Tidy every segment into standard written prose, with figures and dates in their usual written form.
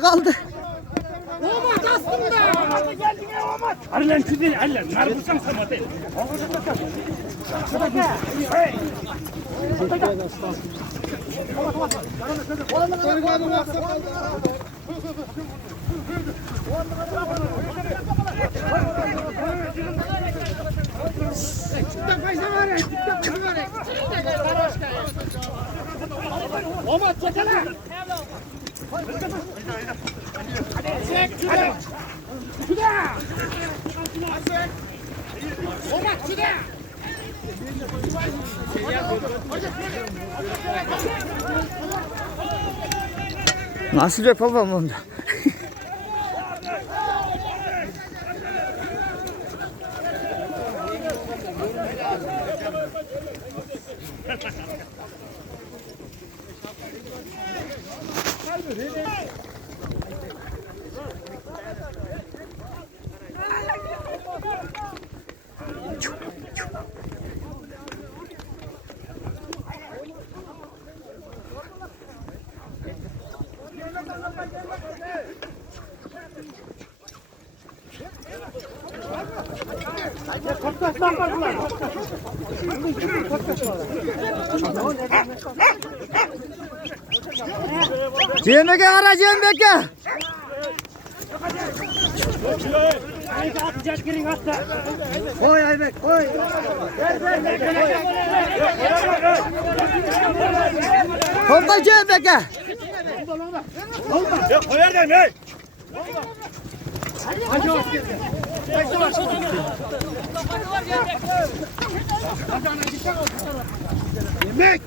Kaldı. Omat aslında. Geldin ya Omat. Arılan küdün arılan. Nar bulsam sana değil. Omat çekene. Çek şuraya. Şuraya. Omat şuraya. Nasıl yapamam onu? Cemeke ara Cemeke. Koy Aybek koy. Koy Cemeke. Ya koyar da ne? Yemek.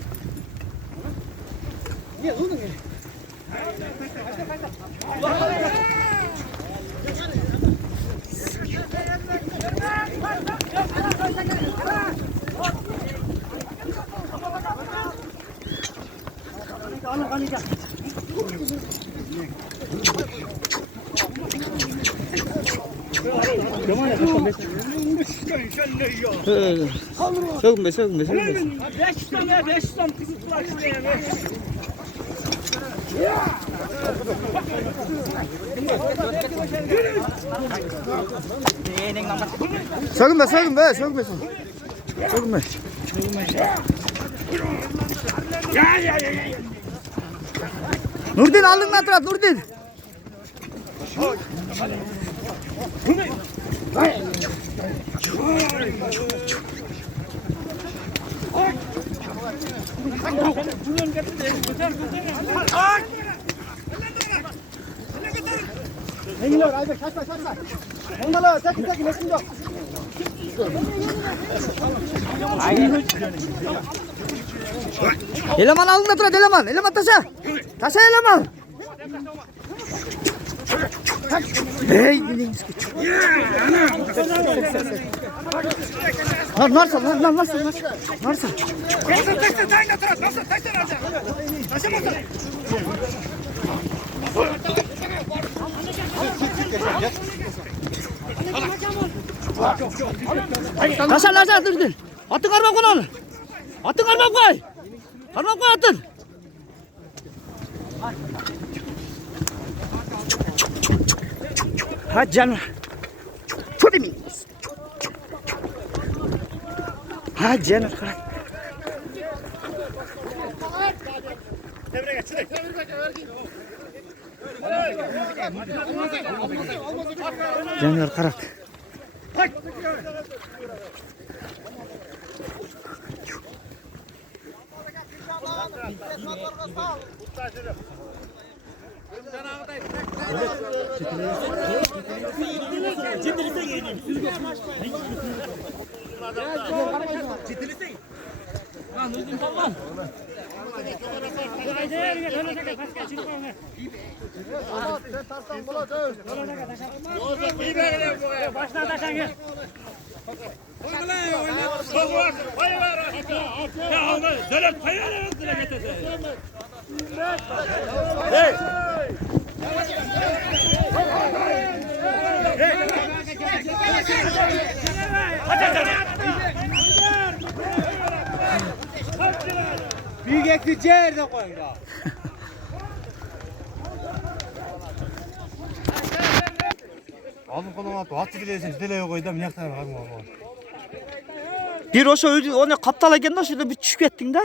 Sökme. 500 kızı tutlar şuraya. Sökme. Ya. Nurdin aldın mı atraf Nurdin? Hengiler Aybek kaçma. Ondalar tekin nesin yok. Eleman aldın atraf eleman taşa. Taşa eleman. Hey dilin sıkı. Nasıl? Taşa dur. Atın arma koy onu. Atın arma koy. Atın. Ha canım. Çok emin. Ha canım. Canım karak. Başına taşan gel. Ya ama devlet payı Hey! Bir gekti yerde koyun da. Alın kolum attı. Attı dileysen dileye koydum yaktan bakma baba. Bir oşa onu kaptala geldi şurada bir çük ettin de.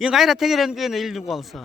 Yine gayret tegelen gene ildim kalsa.